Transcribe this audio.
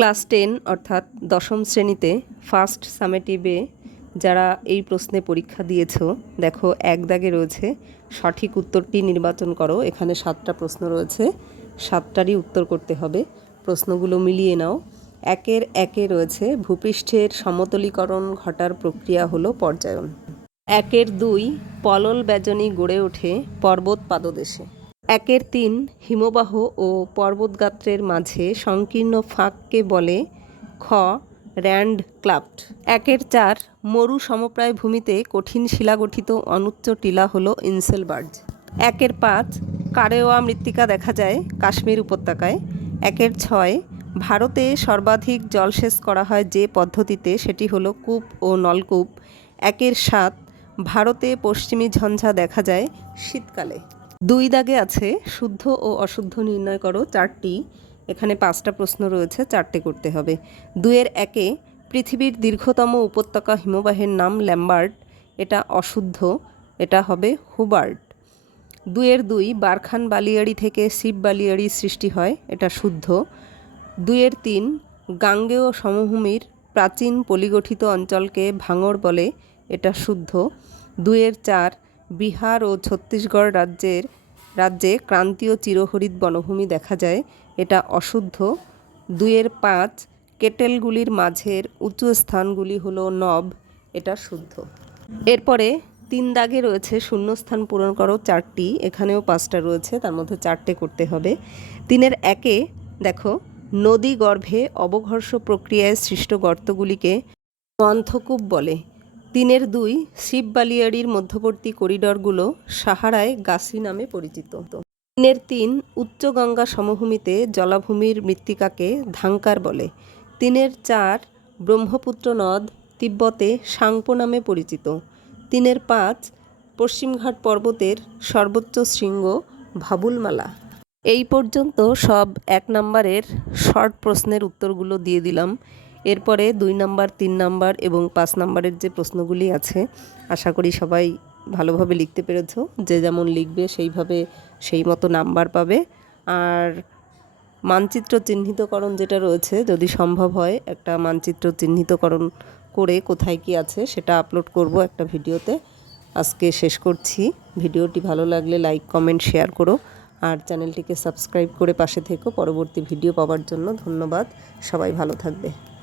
Class ten, অর্থাৎ দশম শ্রেণীতে ফার্স্ট সামেটিভে যারা এই প্রশ্নে পরীক্ষা দিয়েছ, দেখো এক দাগে রয়েছে, সঠিক উত্তরটি নির্বাচন করো, এখানে সাতটা প্রশ্ন রয়েছে, সাতটারই উত্তর করতে হবে, প্রশ্নগুলো মিলিয়ে নাও, একের একে রয়েছে, ভূপৃষ্ঠের সমতলীকরণ ঘটার প্রক্রিয়া হলো পর্যায়ন, একের দুই পলল ব্যজনী গড়ে ওঠে পর্বত পাদদেশে। একের তিন হিমবাহ ও পর্বতগাত্রের মাঝে সংকীর্ণ ফাঁককে বলে খ, র্যান্ড ক্লাফট। একের চার মরু সমপ্রায় ভূমিতে কঠিন শিলাগঠিত অনুচ্চ টিলা হল ইনসেলবার্জ। একের পাঁচ কারেওয়া মৃত্তিকা দেখা যায় কাশ্মীর উপত্যকায়। একের ছয় ভারতে সর্বাধিক জলসেচ করা হয় যে পদ্ধতিতে সেটি হলো কূপ ও নলকূপ। একের সাত ভারতে পশ্চিমী ঝঞ্ঝা দেখা যায় শীতকালে। দুই দাগে আছে, শুদ্ধ ও অশুদ্ধ নির্ণয় করো চারটি। এখানে পাঁচটা প্রশ্ন রয়েছে, চারটে করতে হবে। দুয়ের একে, পৃথিবীর দীর্ঘতম উপত্যকা হিমবাহের নাম ল্যাম্বার্ট এটা অশুদ্ধ, এটা হবে হুবার্ট। দুয়ের দুই, বারখান বালিয়াড়ি থেকে শিব বালিয়াড়ি সৃষ্টি হয়, এটা শুদ্ধ। দুয়ের তিন, গাঙ্গেয় সমভূমির প্রাচীন পলিগঠিত অঞ্চলকে ভাঙড় বলে, এটা শুদ্ধ। দুয়ের চার বিহার ও ছত্তিশগড় রাজ্যের, রাজ্যে ক্রান্তীয় চিরহরিৎ বনভূমি দেখা যায়। এটা অশুদ্ধ। দুয়ের পাঁচ কেটেলগুলির মাঝের উঁচু স্থানগুলি হলো নব। এটা শুদ্ধ। এরপরে তিন দাগে রয়েছে শূন্যস্থান পূরণ করো, চারটি। এখানেও পাঁচটা রয়েছে, তার মধ্যে চারটে করতে হবে। তিনের একে, দেখো, নদী গর্ভে অবঘর্ষ প্রক্রিয়ায় সৃষ্ট গর্তগুলিকে মন্থকূপ বলে। তিনের দুই শিব বালিয়াড়ির মধ্যবর্তী করিডরগুলো সাহারায় গাসি নামে পরিচিত। তিনের তিন উচ্চ গঙ্গা সমভূমিতে জলাভূমির মৃত্তিকাকে ধাঙ্কার বলে। তিনের চার ব্রহ্মপুত্র নদ তিব্বতে সাংপো নামে পরিচিত। তিনের পাঁচ পশ্চিমঘাট পর্বতের সর্বোচ্চ শৃঙ্গ ভাবুলমালা। এই পর্যন্ত সব এক নম্বরের শর্ট প্রশ্নের উত্তরগুলো দিয়ে দিলাম। এরপরে দুই নাম্বার, তিন নাম্বার এবং পাঁচ নাম্বারের যে প্রশ্নগুলি আছে, আশা করি সবাই ভালোভাবে লিখতে পেরেছ। যে যেমন লিখবে সেইভাবে সেই মতো নাম্বার পাবে। আর মানচিত্র চিহ্নিতকরণ যেটা রয়েছে, যদি সম্ভব হয় একটা মানচিত্র চিহ্নিতকরণ করে কোথায় কি আছে সেটা আপলোড করব একটা ভিডিওতে। আজকে শেষ করছি। ভিডিওটি ভালো লাগলে লাইক, কমেন্ট, শেয়ার করো। আর চ্যানেলটিকে সাবস্ক্রাইব করে পাশে থেকো। পরবর্তী ভিডিও পাওয়ার জন্য ধন্যবাদ। সবাই ভালো থাকবে।